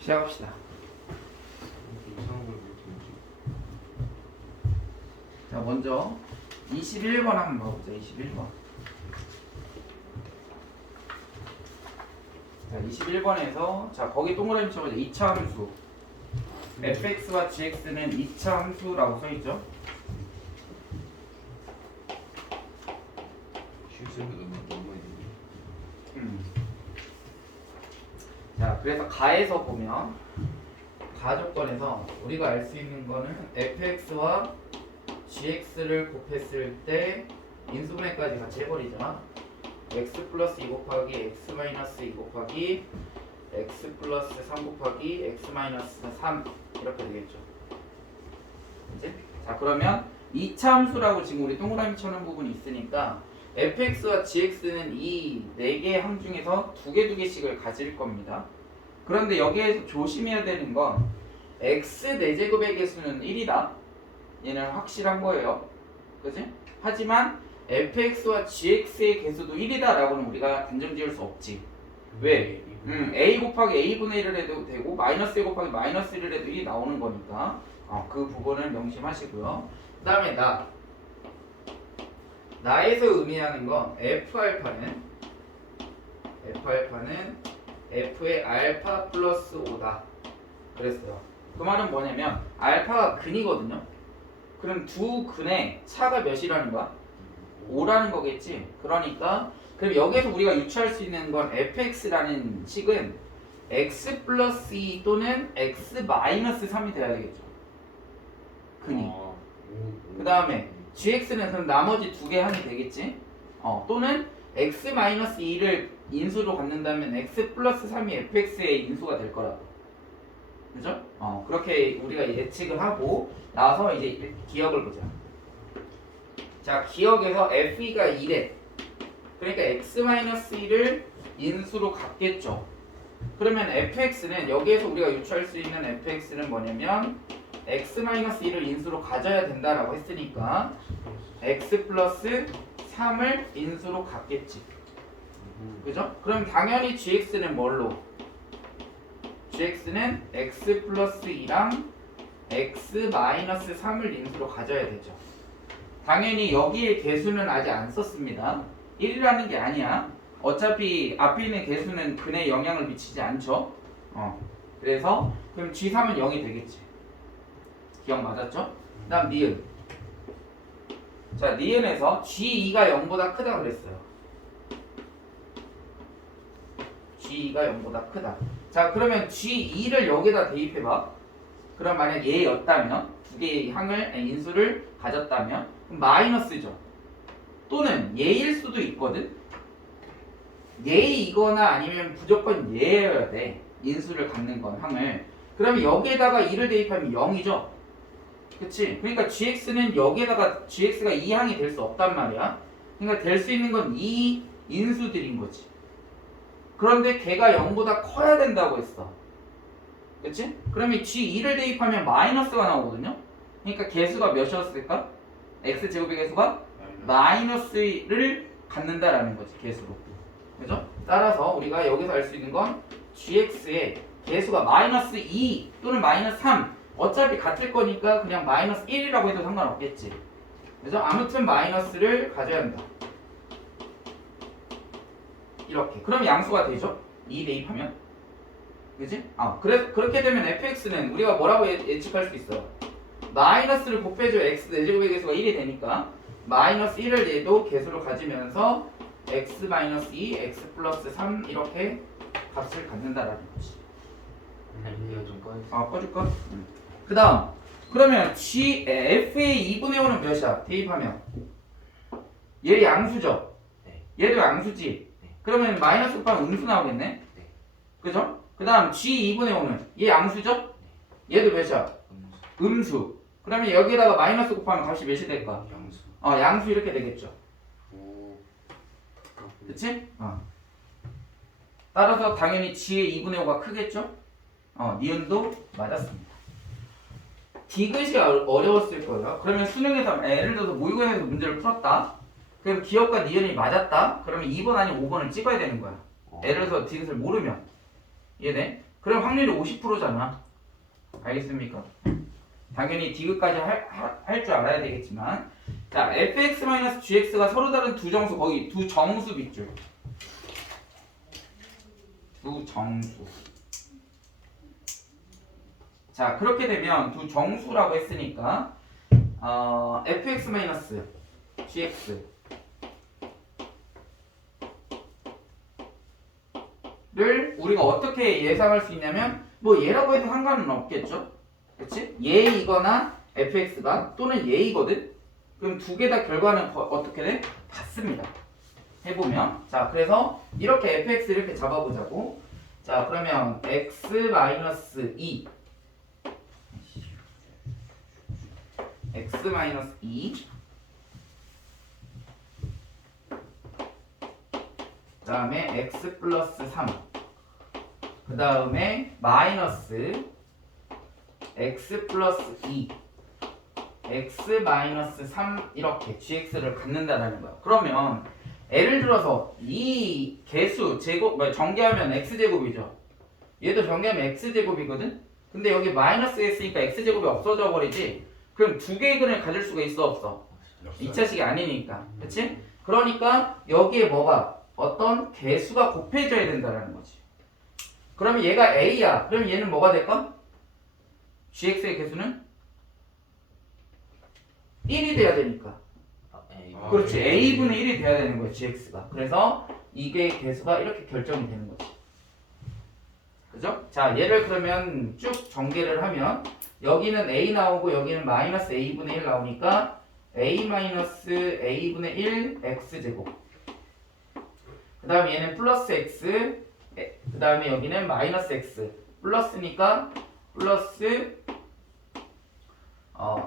시작합시다. 이상한 걸 왜 들지? 자, 먼저 21번 한번 봐보자. 21번. 자, 21번에서 자, 거기 동그라미 쳐보자. 2차 함수. fx와 gx는 2차 함수라고 써있죠? 실수가 너무 있는데. 자, 그래서 가에서 보면 가조건에서 우리가 알 수 있는 거는 fx와 gx를 곱했을 때 인수분해까지 같이 해버리잖아. x 플러스 2 곱하기 x 마이너스 2 곱하기 x 플러스 3 곱하기 x 마이너스 3 이렇게 되겠죠. 이제 자, 그러면 2차 함수라고 지금 우리 동그라미 쳐놓은 부분이 있으니까 fx와 gx는 이 4개의 항 중에서 2개씩을 가질 겁니다. 그런데 여기에서 조심해야 되는 건 x 4제곱의 개수는 1이다. 얘는 확실한 거예요. 그지? 하지만 fx와 gx의 개수도 1이다 라고는 우리가 단정 지을 수 없지. 왜? a 곱하기 a분의 1을 해도 되고 마이너스 1 곱하기 마이너스 1을 해도 1이 나오는 거니까 그 부분을 명심하시고요. 그 다음에 나에서 의미하는 건 f알파는 f의 알파 플러스 5다 그랬어요. 그 말은 뭐냐면 알파가 근이거든요. 그럼 두 근의 차가 몇이라는 거야? 5라는 거겠지. 그러니까 그럼 여기서 우리가 유추할 수 있는 건 fx라는 식은 x 플러스 2 또는 x 마이너스 3이 돼야 되겠죠. 근이. 그 다음에 gx는 그럼 나머지 두 개 항이 되겠지. 또는 x 마이너스 2를 인수로 갖는다면 x 플러스 3이 fx의 인수가 될 거라고. 그죠? 그렇게 우리가 예측을 하고 나서 이제 기억을 보자. 자, 기억에서 f가 2래. 그러니까 x-1을 인수로 갖겠죠. 그러면 fx는 여기에서 우리가 유추할 수 있는 fx는 뭐냐면 x-1을 인수로 가져야 된다라고 했으니까 x 플러스 3을 인수로 갖겠지. 그죠? 그럼 당연히 gx는 뭘로? gx는 x 플러스 2랑 x 마이너스 3을 인수로 가져야 되죠. 당연히 여기에 개수는 아직 안 썼습니다. 1이라는 게 아니야. 어차피 앞에 있는 개수는 근에 영향을 미치지 않죠. 그래서 그럼 g3은 0이 되겠지. 기억 맞았죠? 그 다음 니은. 자, 니은에서 g2가 0보다 크다 그랬어요. g2가 0보다 크다. 자, 그러면 g2를 여기다 대입해봐. 그럼 만약 얘였다면 두 개의 항을 인수를 가졌다면 그럼 마이너스죠. 또는 얘일 수도 있거든. 얘이거나 아니면 무조건 얘여야 돼. 인수를 갖는 건 항을. 그러면 여기에다가 2를 대입하면 0이죠. 그치? 그러니까 gx는 여기에다가 gx가 2항이 될 수 없단 말이야. 그러니까 될 수 있는 건 2 인수들인 거지. 그런데 걔가 0보다 커야 된다고 했어. 그치? 그러면 g2를 대입하면 마이너스가 나오거든요. 그러니까 개수가 몇이었을까? x제곱의 개수가 마이너스를 갖는다라는 거지, 개수로. 그죠? 따라서 우리가 여기서 알 수 있는 건 gx의 개수가 마이너스 2 또는 마이너스 3 어차피 같을 거니까 그냥 마이너스 1이라고 해도 상관없겠지. 그죠? 아무튼 마이너스를 가져야 한다. 이렇게. 그럼 양수가 되죠? 2 대입하면. 그지? 그렇게 되면 fx는 우리가 뭐라고 예측할 수 있어요? 마이너스를 곱해줘 x 4제곱의 개수가 1이 되니까 마이너스 1을 내도 개수를 가지면서 x 마이너스 2, x 플러스 3 이렇게 값을 갖는다라는 거지. 이거 좀 꺼주세요. 꺼줄까? 그 다음 그러면 f의 2분의 5는 몇이야? 대입하면 얘 양수죠? 네. 얘도 양수지? 네. 그러면 마이너스 곱하면 음수 나오겠네? 네. 그죠? 그 다음 g2분의 5는 얘 양수죠? 얘도 몇이야? 음수. 그러면 여기에다가 마이너스 곱하면 값이 몇이 될까? 양수. 양수 이렇게 되겠죠. 오. 그치? 따라서 당연히 g의 2분의 5가 크겠죠? 니은도 맞았습니다. 디귿이 어려웠을 거예요. 그러면 수능에서 예를 들어서 모의고사에서 문제를 풀었다. 그럼 기억과 니은이 맞았다. 그러면 2번 아니면 5번을 찍어야 되는 거야. 예를 들어서 디귿을 모르면. 이해돼? 그럼 확률이 50%잖아. 알겠습니까? 당연히 디귿까지 할 줄 알아야 되겠지만, 자, fx-gx가 서로 다른 두 정수, 거기 두 정수 빗줄. 두 정수. 자, 그렇게 되면 두 정수라고 했으니까 fx-gx 를 우리가 어떻게 예상할 수 있냐면, 뭐 얘라고 해도 상관은 없겠죠? 그치? 얘이거나 fx가 또는 얘이거든? 그럼 두 개 다 결과는 어떻게 돼? 같습니다. 해보면. 자, 그래서 이렇게 fx 이렇게 잡아보자고. 자, 그러면 x-2 x-2 그 다음에 x 플러스 3 그 다음에 마이너스 x 플러스 2 x 마이너스 3 이렇게 gx를 갖는다라는 거야. 그러면 예를 들어서 이 개수 제곱 전개하면 x제곱이죠. 얘도 전개하면 x제곱이거든. 근데 여기 마이너스 했으니까 x제곱이 없어져 버리지. 그럼 두 개의 근을 가질 수가 있어 없어? 2차식이 아니니까. 그치? 그러니까 여기에 뭐가 어떤 개수가 곱해져야 된다는 거지. 그러면 얘가 a야. 그럼 얘는 뭐가 될까? gx의 개수는 1이 돼야 되니까. 그렇지. a분의 1이 돼야 되는 거야, gx가. 그래서 이게 개수가 이렇게 결정이 되는 거지. 그죠? 자, 얘를 그러면 쭉 전개를 하면 여기는 a 나오고 여기는 마이너스 a분의 1 나오니까 a 마이너스 a분의 1 x제곱. 그 다음에 얘는 플러스 x, 그 다음에 여기는 마이너스 x. 플러스니까 플러스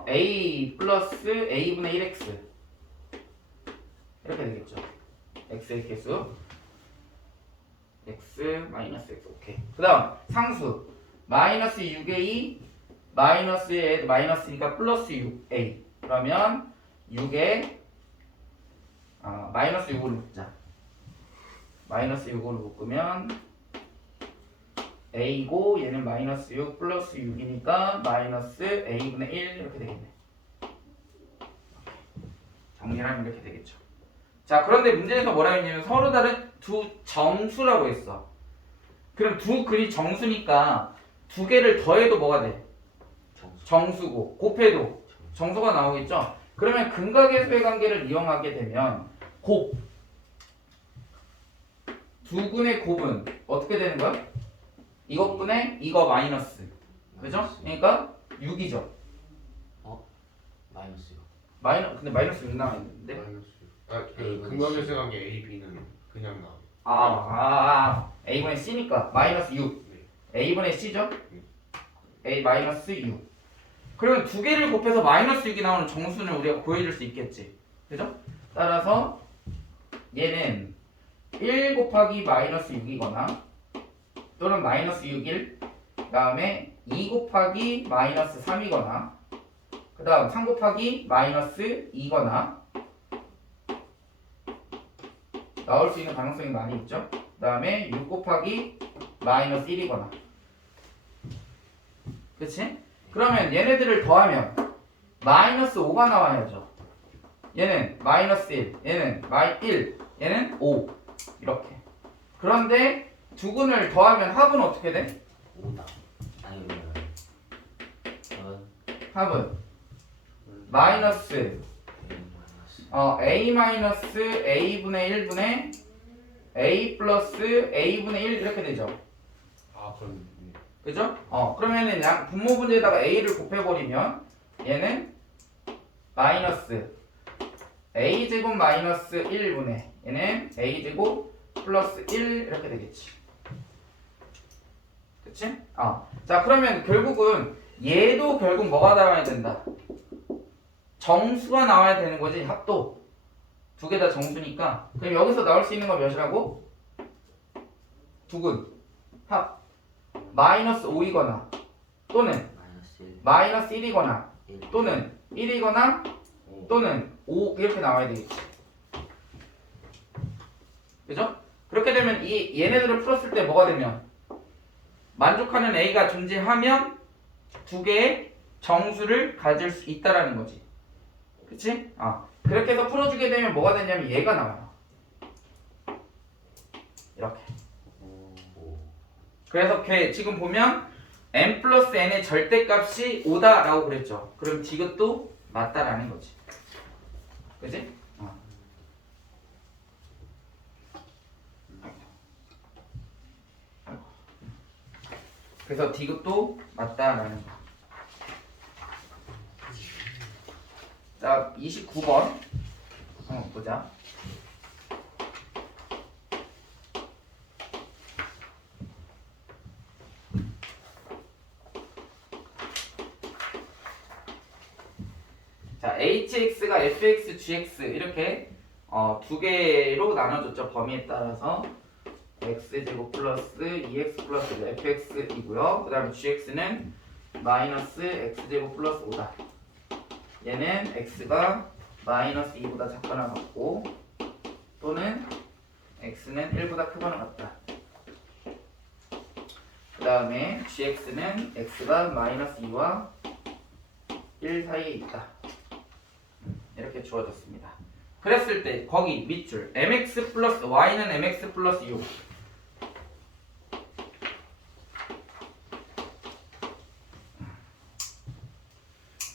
a 플러스 a분의 1x 이렇게 되겠죠. x의 개수 x 마이너스 x. 오케이. 그 다음 상수 마이너스 6a 마이너스에 마이너스니까 플러스 6a. 그러면 6에 마이너스 6으로 묶자. 마이너스 6으로 묶으면 a고 얘는 마이너스 6 플러스 6이니까 마이너스 a분의 1 이렇게 되겠네. 정리를 하면 이렇게 되겠죠. 자, 그런데 문제에서 뭐라 했냐면 서로 다른 두 정수라고 했어. 그럼 두 근이 정수니까 두 개를 더해도 뭐가 돼? 정수고 곱해도 정수가 나오겠죠. 그러면 근각계수의 관계를 이용하게 되면 곱 두 근의 곱은 어떻게 되는 거야? 이것분의 이거 마이너스. 그죠? 그러니까 6이죠. 마이너스요. 근데 마이너스 6 나와 있는데. 근각계수 관계 A, B는 그냥 나와. A분의 C니까 마이너스 6. A분의 C죠? A 마이너스 6. 그러면 두 개를 곱해서 마이너스 6이 나오는 정수는 우리가 구해줄 수 있겠지. 그죠? 따라서 얘는 1 곱하기 마이너스 6이거나 또는 마이너스 6일 그 다음에 2 곱하기 마이너스 3이거나 그 다음 3 곱하기 마이너스 2거나 나올 수 있는 가능성이 많이 있죠. 그 다음에 6 곱하기 마이너스 1이거나. 그치? 그러면 얘네들을 더하면 마이너스 5가 나와야죠. 얘는 마이너스 1, 얘는 1, 얘는 5 이렇게. 그런데 두 근을 더하면 합은 어떻게 돼? 5다. 아니 합은 마이너스 a 마이너스 a분의 1분의 a 플러스 a분의 1 이렇게 되죠. 그럼 그죠? 그러면은 분모 분자에다가 a를 곱해버리면 얘는 마이너스 a 제곱 마이너스 1분의 얘는 a 제곱 플러스 1 이렇게 되겠지. 그치? 자, 그러면 결국은 얘도 결국 뭐가 나와야 된다? 정수가 나와야 되는 거지. 합도 두 개 다 정수니까. 그럼 여기서 나올 수 있는 건 몇이라고? 두근 합 마이너스 5이거나 또는 마이너스 1이거나 또는 1이거나 또는 5 이렇게 나와야 되겠지. 그죠? 그렇게 되면 이 얘네들을 풀었을 때 뭐가 되면 만족하는 A가 존재하면 두 개의 정수를 가질 수 있다라는 거지. 그치? 그렇게 해서 풀어주게 되면 뭐가 되냐면 얘가 나와요. 이렇게. 그래서 지금 보면 n 플러스 n의 절대값이 5다라고 그랬죠. 그럼 디귿도 맞다라는 거지. 그치? 그래서 디귿도 맞다라는 거. 자, 29번 한번 보자. 자, hx가 fx, gx 이렇게 두 개로 나눠줬죠. 범위에 따라서 x제곱 플러스 2x 플러스 fx이고요. 그 다음에 gx는 마이너스 x제곱 플러스 5다. 얘는 x가 마이너스 2보다 작거나 같고 또는 x는 1보다 크거나 같다. 그 다음에 gx는 x가 마이너스 2와 1 사이에 있다. 이렇게 주어졌습니다. 그랬을 때 거기 밑줄 mx 플러스 y는 mx 플러스 6.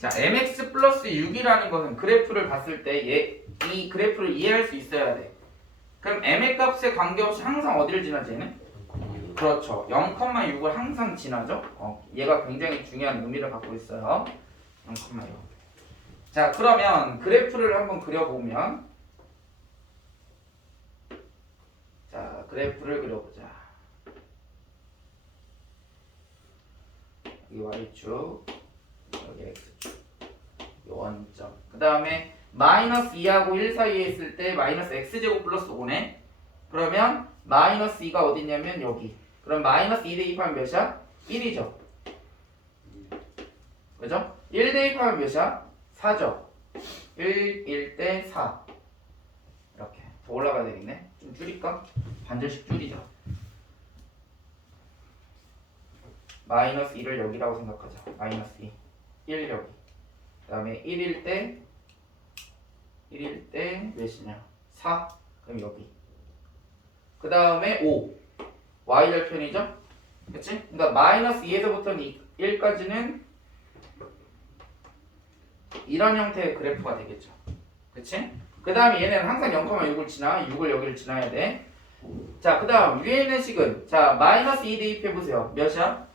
자, mx 플러스 6이라는 것은 그래프를 봤을 때 이 그래프를 이해할 수 있어야 돼. 그럼 m의 값에 관계없이 항상 어디를 지나지 얘는? 그렇죠. 0,6을 항상 지나죠. 얘가 굉장히 중요한 의미를 갖고 있어요. 0,6. 자, 그러면 그래프를 한번 그려보면, 자, 그래프를 그려보자. 여기 y축, 여기 x축, 이 원점. 그 다음에 마이너스 2하고 1 사이에 있을 때 마이너스 x제곱 플러스 5네. 그러면 마이너스 2가 어디 있냐면 여기. 그럼 마이너스 2 대입하면 몇이야? 1이죠. 그죠? 1 대입하면 몇이야? 4죠. 1 대 4. 이렇게 더 올라가야 되겠네. 좀 줄일까? 반절씩 줄이자. 마이너스 2를 여기라고 생각하자. 마이너스 2. 1 여기. 그 다음에 1일 때 몇이냐? 4. 그럼 여기. 그 다음에 5. y절편이죠? 그치? 그러니까 마이너스 2에서부터 1까지는 이런 형태의 그래프가 되겠죠. 그치? 그 다음에 얘는 항상 0,6을 지나. 6을 여기를 지나야 돼. 자, 그 다음 위에 있는 식은 자, 마이너스 2 대입해보세요. 몇이야?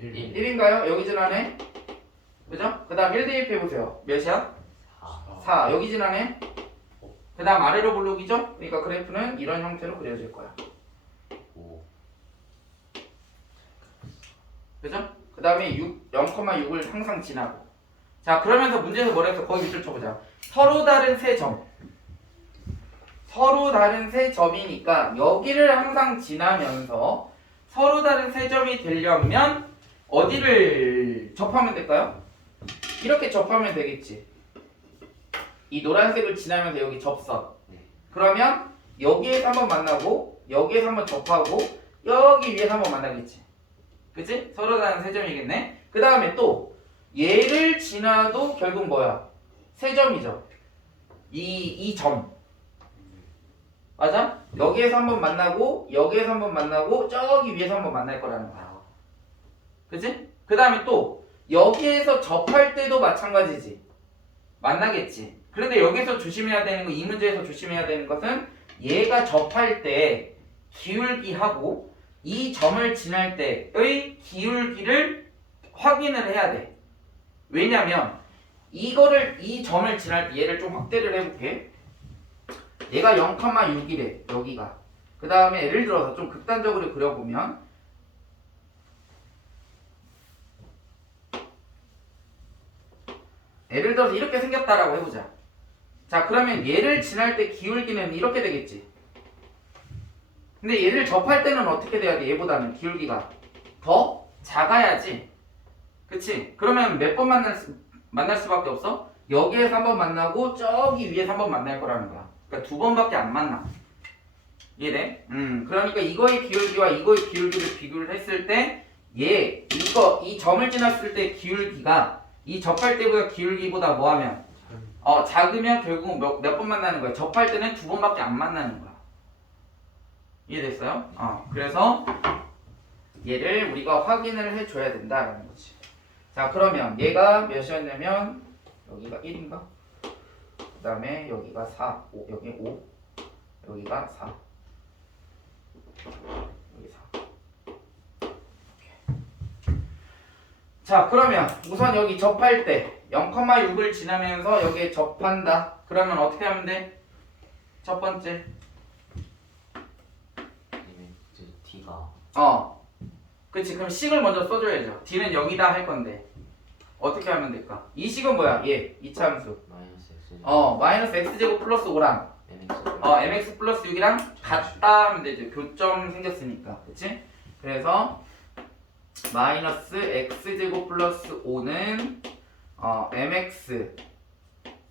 1인가요? 여기 지나네? 그죠? 그 다음 1 대입해보세요. 몇이야? 4. 여기 지나네? 그 다음 아래로 볼록이죠? 그러니까 그래프는 이런 형태로 그려질 거야. 그죠? 그 다음에 0,6을 항상 지나고. 자, 그러면서 문제에서 뭐라 했어? 거기 밑줄 쳐보자. 서로 다른 세 점. 서로 다른 세 점이니까 여기를 항상 지나면서 서로 다른 세 점이 되려면 어디를 접하면 될까요? 이렇게 접하면 되겠지. 이 노란색을 지나면서 여기 접선. 그러면 여기에서 한번 만나고 여기에서 한번 접하고 여기 위에서 한번 만나겠지. 그치? 서로 다른 세 점이겠네. 그 다음에 또 얘를 지나도 결국 뭐야? 세 점이죠. 이 점. 맞아? 여기에서 한번 만나고 여기에서 한번 만나고 저기 위에서 한번 만날 거라는 거야. 그치? 그 다음에 또 여기에서 접할 때도 마찬가지지. 만나겠지. 그런데 여기서 조심해야 되는 거, 이 문제에서 조심해야 되는 것은 얘가 접할 때 기울기하고 이 점을 지날 때의 기울기를 확인을 해야 돼. 왜냐면 이 점을 지날 때 얘를 좀 확대를 해볼게. 얘가 0,6이래. 여기가. 그 다음에 예를 들어서 좀 극단적으로 그려보면 예를 들어서 이렇게 생겼다라고 해보자. 자, 그러면 얘를 지날 때 기울기는 이렇게 되겠지. 근데 얘를 접할 때는 어떻게 돼야 돼? 얘보다는 기울기가 더 작아야지. 그치? 그러면 몇 번 만날 수밖에 없어? 여기에서 한번 만나고 저기 위에서 한번 만날 거라는 거야. 그러니까 두 번밖에 안 만나. 이해돼? 그러니까 이거의 기울기와 이거의 기울기를 비교를 했을 때 이 점을 지났을 때 기울기가 이 접할 때보다 기울기보다 뭐하면 작으면 결국 몇 번 만나는 거야. 접할 때는 2번밖에 안 만나는 거야. 이해됐어요? 그래서 얘를 우리가 확인을 해줘야 된다라는 거지. 자, 그러면 얘가 몇이었냐면 여기가 1인가? 그 다음에 여기가 4, 여기 5, 여기가 4, 여기 4. 자, 그러면 우선 여기 접할 때 0,6을 지나면서 여기에 접한다. 그러면 어떻게 하면 돼? 첫 번째. D가 그치. 그럼 식을 먼저 써줘야죠. D는 0이다 할 건데 어떻게 하면 될까? 이 식은 뭐야? 이차함수. 마이너스 X 마이너스 x제곱 플러스 5랑 mx 플러스 6이랑 같다 하면 되죠. 교점 생겼으니까. 그치? 그래서 마이너스 x제곱 플러스 5는 mx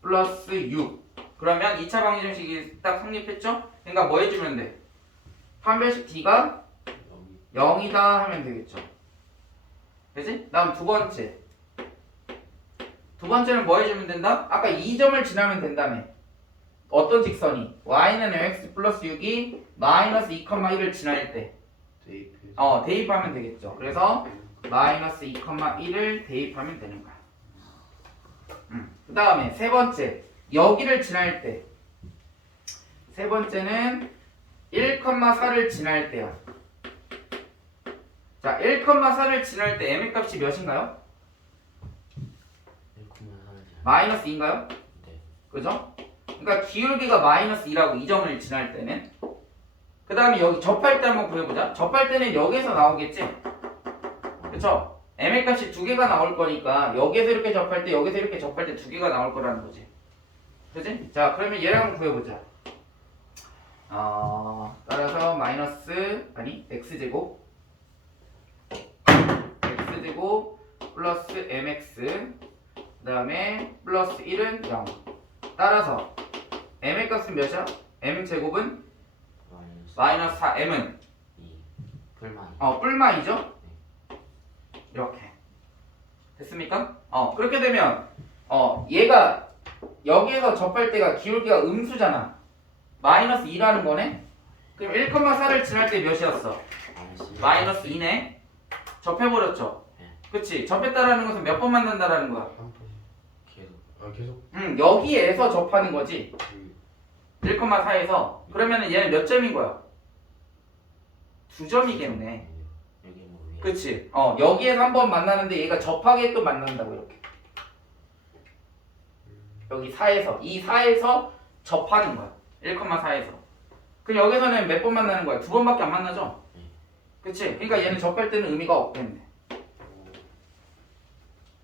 플러스 6. 그러면 2차 방정식이 딱 성립했죠? 그러니까 뭐 해주면 돼? 판별식 D가 0이다 하면 되겠죠. 그치? 다음 두 번째. 두 번째는 뭐 해주면 된다? 아까 2점을 지나면 된다며. 어떤 직선이? y는 mx 플러스 6이 마이너스 2,1을 지날 때 대입하면 되겠죠. 그래서 마이너스 2,1을 대입하면 되는 거야. 그 다음에 세 번째. 여기를 지날 때. 세 번째는 1,4를 지날 때야. 자, 1,4를 지날 때 m의 값이 몇인가요? 마이너스 2인가요? 네. 그죠? 그러니까 기울기가 마이너스 2라고 이 점을 지날 때는. 그 다음에 여기 접할 때 한번 구해보자. 접할 때는 여기에서 나오겠지? 그쵸? m의 값이 두 개가 나올 거니까 여기에서 이렇게 접할 때 여기서 이렇게 접할 때 두 개가 나올 거라는 거지. 그치? 자, 그러면 얘를 한번 구해보자. 따라서 x제곱 플러스 mx 그 다음에 플러스 1은 0. 따라서 m의 값은 몇이야? m제곱은 마이너스 4, m은 2 뿔마이 뿔마이죠? 이렇게 됐습니까? 그렇게 되면 얘가 여기에서 접할 때가 기울기가 음수잖아. 마이너스 2라는 거네? 그럼 1,4를 지날 때 몇이었어? 마이너스 2네? 접해버렸죠? 그치? 접했다라는 것은 몇 번 만난다라는 거야? 계속 여기에서 접하는 거지. 1,4에서. 그러면은 얘는 몇 점인 거야? 2점이겠네. 그치? 여기에서 한 번 만나는데 얘가 접하게끔 만난다고 이렇게. 여기 4에서 이 4에서 접하는 거야. 1,4에서. 그럼 여기서는 몇 번 만나는 거야? 2번밖에 안 만나죠? 그치? 그러니까 얘는 접할 때는 의미가 없겠네.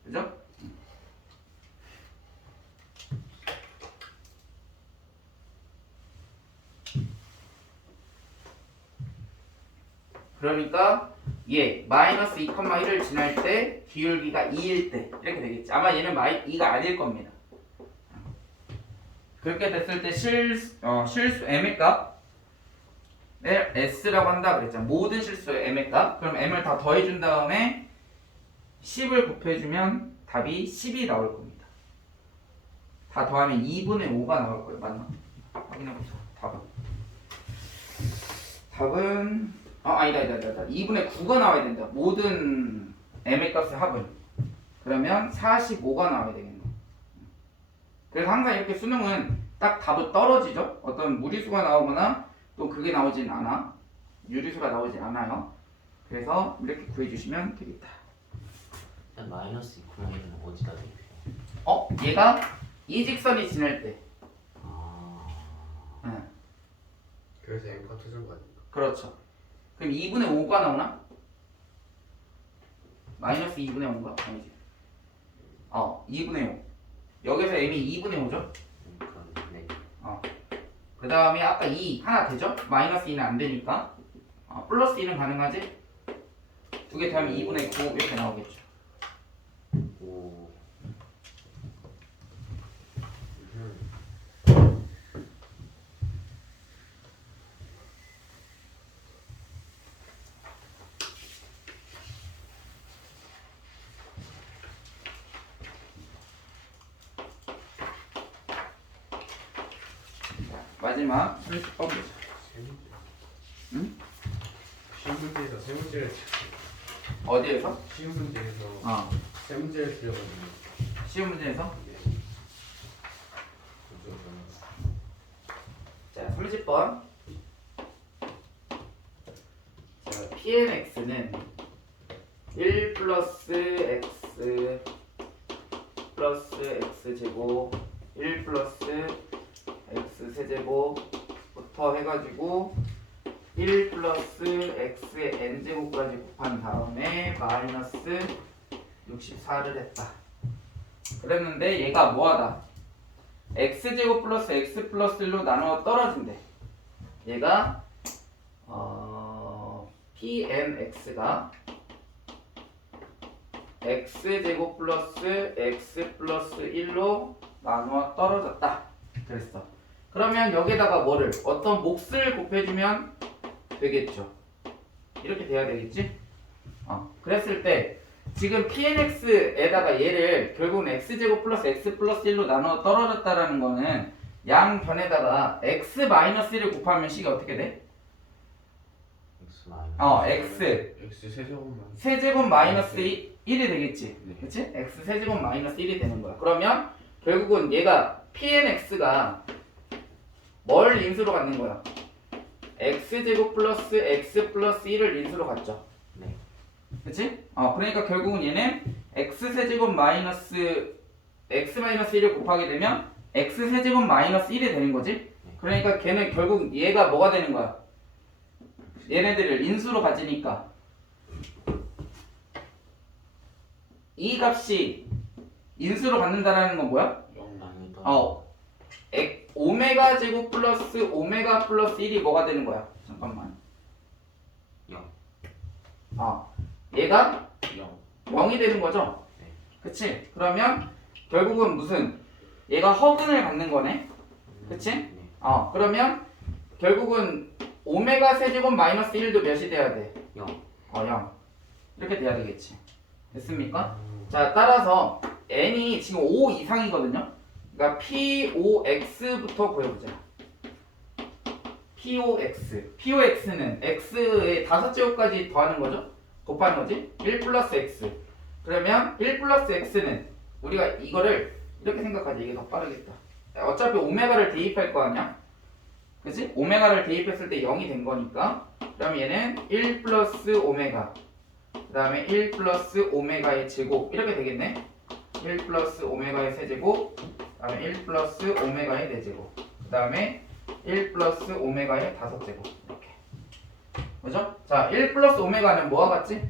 그죠? 그러니까 마이너스 2,1을 지날 때 기울기가 2일 때 이렇게 되겠지. 아마 얘는 2가 아닐 겁니다. 그렇게 됐을 때 실수 m의 값 s라고 한다 그랬잖아. 모든 실수의 m의 값. 그럼 m을 다 더해준 다음에 10을 곱해주면 답이 10이 나올 겁니다. 다 더하면 2분의 5가 나올 거예요. 맞나? 확인해보자. 답은 아니다. 2분의 9가 나와야 된다. 모든 m의 값의 합은. 그러면 45가 나와야 되겠네. 그래서 항상 이렇게 수능은 딱 답이 떨어지죠. 어떤 무리수가 나오거나 또 그게 나오진 않아. 유리수가 나오진 않아요. 그래서 이렇게 구해주시면 되겠다. 마이너스 2,1은 어디다 대입해? 얘가 이 직선이 지날 때. 그래서 m가 투정 거 아닙니까? 그렇죠. 그럼 2분의 5가 나오나? 마이너스 2분의 5인가? 아니지. 2분의 5. 여기서 m이 2분의 5죠? 네. 그 다음에 아까 2 하나 되죠? 마이너스 2는 안 되니까. 플러스 2는 가능하지? 두 개 더하면 2분의 9 이렇게 나오겠죠. 오. 마지막 30번 보자. 세 문제. 응? 쉬운 문제에서 세 문제를 어디에서? 쉬운 문제에서 어. 세 문제를 틀려가지고. 쉬운 문제에서? 네. 자, 30번. 자, Pnx는 1 플러스 x 플러스 x제곱 1 플러스 x 세제곱부터 해가지고 1 플러스 x의 n제곱까지 곱한 다음에 마이너스 64를 했다. 그랬는데 얘가 뭐하다? x제곱 플러스 x 플러스 1로 나누어 떨어진대. 얘가 Pnx가 x제곱 플러스 x 플러스 1로 나누어 떨어졌다. 그랬어. 그러면 여기다가 뭐를 어떤 몫을 곱해주면 되겠죠. 이렇게 돼야 되겠지? 그랬을 때 지금 Pnx에다가 얘를 결국은 x제곱 플러스 x 플러스 1로 나누어 떨어졌다라는 거는 양 변에다가 x-1을 곱하면 식이 어떻게 돼? x X 세제곱만. 세제곱 마이너스 1이 되겠지. 네. 그치? x 세제곱 마이너스 1이 되는 거야. 그러면 결국은 얘가 Pnx가 뭘 인수로 갖는 거야? x제곱 플러스 x 플러스 1을 인수로 갖죠. 네. 그치? 그러니까 결국은 얘는 x 세제곱 마이너스 x 마이너스 1을 곱하게 되면 x 세제곱 마이너스 1이 되는 거지. 그러니까 걔는 결국 얘가 뭐가 되는 거야? 얘네들을 인수로 가지니까 이 값이 인수로 갖는다라는 건 뭐야? 0. 오메가 제곱 플러스 오메가 플러스 1이 뭐가 되는 거야? 잠깐만. 0. 얘가 0. 0이 되는 거죠? 네. 그치? 그러면 결국은 무슨 얘가 허근을 갖는 거네? 그치? 네. 그러면 결국은 오메가 세제곱 마이너스 1도 몇이 돼야 돼? 0. 0. 이렇게 돼야 되겠지. 됐습니까? 자, 따라서 n이 지금 5 이상이거든요. 그러니까 POX부터 구해보자. POX는 x의 5제곱까지 더하는 거죠? 곱하는 거지? 1 플러스 x. 그러면 1 플러스 x는 우리가 이거를 이렇게 생각하지. 이게 더 빠르겠다. 어차피 오메가를 대입할 거 아니야? 그치? 오메가를 대입했을 때 0이 된 거니까. 그럼 얘는 1 플러스 오메가. 그 다음에 1 플러스 오메가의 제곱. 이렇게 되겠네. 1 플러스 오메가의 세제곱. 그 다음에 1 플러스 오메가의 4제곱. 그 다음에 1 플러스 오메가의 5제곱. 이렇게. 그죠? 자, 1 플러스 오메가는 뭐와 같지?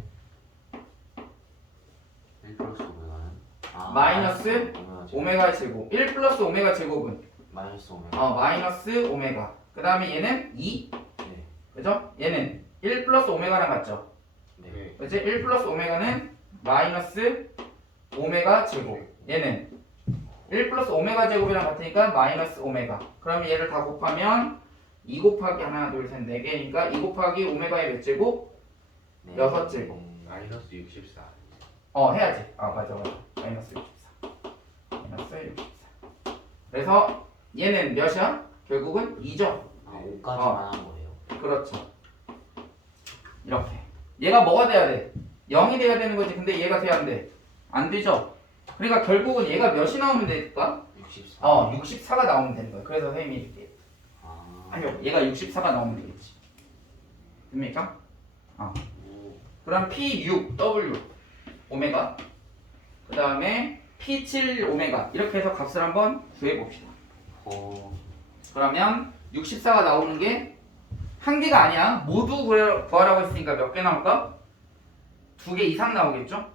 1 플러스 오메가는 마이너스 오메가의 제곱. 1 플러스 오메가 제곱은? 마이너스 오메가. 마이너스 오메가. 그 다음에 얘는 2. 네. 그죠? 얘는 1 플러스 오메가랑 같죠? 네. 그치? 1 플러스 오메가는 마이너스 오메가 제곱. 얘는 1 플러스 오메가 제곱이랑 같으니까 마이너스 오메가. 그러면 얘를 다 곱하면 2 곱하기 하나 둘 셋 4개니까 2 곱하기 오메가의 몇 제곱? 네. 6제곱. 마이너스 64. 해야지. 맞아. 마이너스 64. 마이너스 64. 그래서 얘는 몇이야? 결국은 2죠. 5까지만 한 거예요. 그렇죠. 이렇게. 얘가 뭐가 돼야 돼? 0이 돼야 되는 거지. 근데 얘가 돼야 안 돼. 안 되죠. 그러니까 결국은 얘가 몇이 나오면 될까? 64. 64가 나오면 되는 거야. 그래서 선생님이 이렇게. 아니요. 얘가 64가 나오면 되겠지. 됩니까? 그럼 P6W 오메가. 그 다음에 P7 오메가. 이렇게 해서 값을 한번 구해봅시다. 그러면 64가 나오는 게 한 개가 아니야. 모두 구하라고 했으니까 몇 개 나올까? 2개 이상 나오겠죠?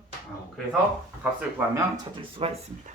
그래서 값을 구하면 찾을 수가 있습니다.